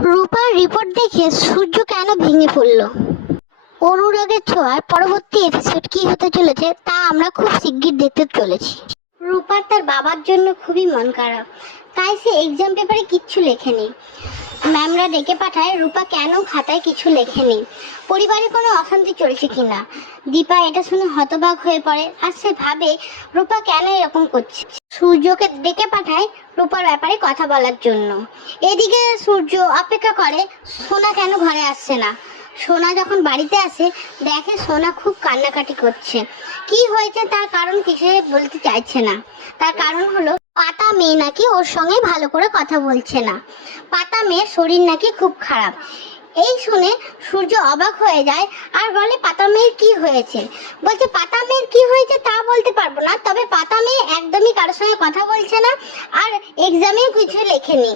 রূপার রিপোর্ট দেখে সূর্য কেন ভেঙে পড়ল? অনুরাগের ছোঁয়ার পরবর্তী এপিসোড কি হতে চলেছে তা আমরা খুব শিগগির দেখতে চলেছি। রূপার তার বাবার জন্য খুবই মন খারাপ, তাই সে এক্সাম পেপারে কিচ্ছু লেখেনি। ম্যামরা ডেকে পাঠায় রূপা কেন খাতায় কিছু লেখেনি, পরিবারে কোনো অশান্তি চলছে কিনা। দীপা এটা শুনে হতবাক হয়ে পড়ে আর সে ভাবে রূপা কেন এরকম করছে। সূর্যকে ডেকে পাঠায় রূপার ব্যাপারে কথা বলার জন্য। এদিকে সূর্য অপেক্ষা করে সোনা কেন ঘরে আসছে না। সোনা যখন বাড়িতে আসে দেখে সোনা খুব কান্নাকাটি করছে। কি হয়েছে তার কারণ কিছু বলতে চাইছে না। তার কারণ হলো পাতা মেয়ে নাকি ওর সঙ্গে ভালো করে কথা বলছে না। পাতা মেয়ের শরীর নাকি খুব খারাপ। এই শুনে সূর্য অবাক হয়ে যায় আর বলে পাতা মেয়ের কি হয়েছে। বলছে পাতা মেয়ের কি হয়েছে তা বলতে পারবো না, তবে পাতা মেয়ে একদমই কারোর সঙ্গে কথা বলছে না আর এক্সামেও কিছু লেখেনি।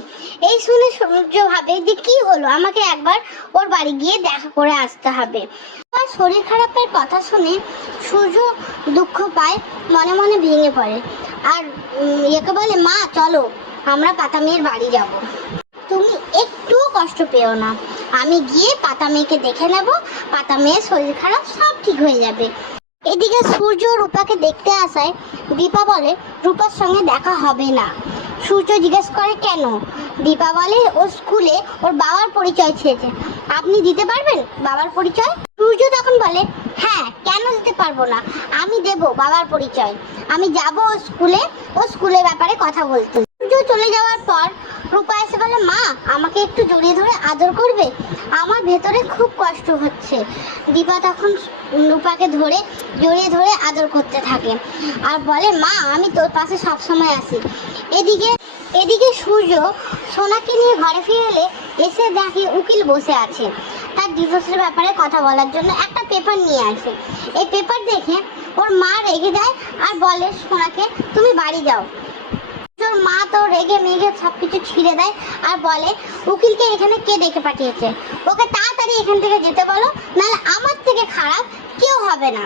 এই শুনে সূর্য ভাবে যে কি হলো, আমাকে একবার ওর বাড়ি গিয়ে দেখা করে আসতে হবে। আর শরীর খারাপের কথা শুনে সূর্য দুঃখ পায়, মনে মনে ভেঙে পড়ে আর একে বলে মা চলো আমরা পাতা মেয়ের বাড়ি যাব, তুমি একটু কষ্ট পেও না, আমি গিয়ে পাতা মেয়েকে দেখে নেব, পাতা মেয়ের শরীর খারাপ সব ঠিক হয়ে যাবে। এদিকে সূর্য রূপাকে দেখতে আসায় দীপা বলে রূপার সঙ্গে দেখা হবে না। সূর্য জিজ্ঞেস করে কেন। দীপা বলে ওর স্কুলে ওর বাবার পরিচয় চেয়েছে, আপনি দিতে পারবেন বাবার পরিচয়? সূর্য তখন বলে হ্যাঁ কেন দিতে পারবো না, আমি দেব বাবার পরিচয়, আমি যাব ও স্কুলের ব্যাপারে কথা বলতে। সূর্য চলে যাওয়ার পর রূপা এসে বলে মা আমাকে একটু জড়িয়ে ধরে আদর করবে, আমার ভেতরে খুব কষ্ট হচ্ছে। দীপা তখন রূপাকে জড়িয়ে ধরে আদর করতে থাকে আর বলে মা আমি তোর পাশে সবসময় আছি। এদিকে সূর্য সোনাকে নিয়ে ঘরে ফিরে এলে এসে দেখে উকিল বসে আছে, তার ডিভোর্সের ব্যাপারে কথা বলার জন্য একটা পেপার নিয়ে আসে। এই পেপার দেখে ওর মা রেগে যায় আর বলে সোনাকে তুমি বাড়ি যাও। ওর মা তো রেগে মেগে সবকিছু ছিঁড়ে দেয় আর বলে উকিলকে এখানে কে ডেকে পাঠিয়েছে, ওকে তাড়াতাড়ি এখান থেকে যেতে বলো, নাহলে আমার থেকে খারাপ কেউ হবে না।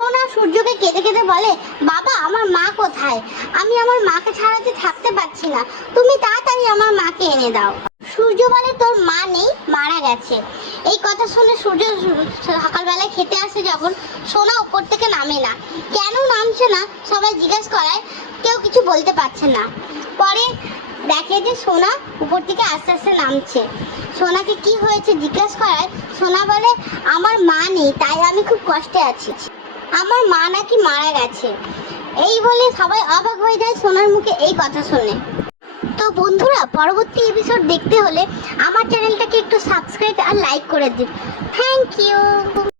সোনা সূর্যকে কেঁদে কেঁদে বলে বাবা আমার মা কোথায়, আমি আমার মাকে ছাড়া যে থাকতে পারছি না, তুমি তাড়াতাড়ি আমার মাকে এনে দাও। সূর্য বলে তোর মা নেই, মারা গেছে। এই কথা শুনে সূর্য সকালবেলায় খেতে আসে যখন সোনা উপর থেকে নামে না, কেন নামছে না সবাই জিজ্ঞেস করায় কেউ কিছু বলতে পারছে না। পরে দেখে যে সোনা উপর থেকে আস্তে আস্তে নামছে। সোনাকে কি হয়েছে জিজ্ঞেস করায় সোনা বলে আমার মা নেই তাই আমি খুব কষ্টে আছি, আমার মা নাকি মারা গেছে। এই বলে সবাই অবাক হয়ে যায় সোনার মুখে এই কথা শুনে। তো বন্ধুরা পরবর্তী এপিসোড দেখতে হলে আমার চ্যানেলটাকে একটু সাবস্ক্রাইব আর লাইক করে দিন। Thank you.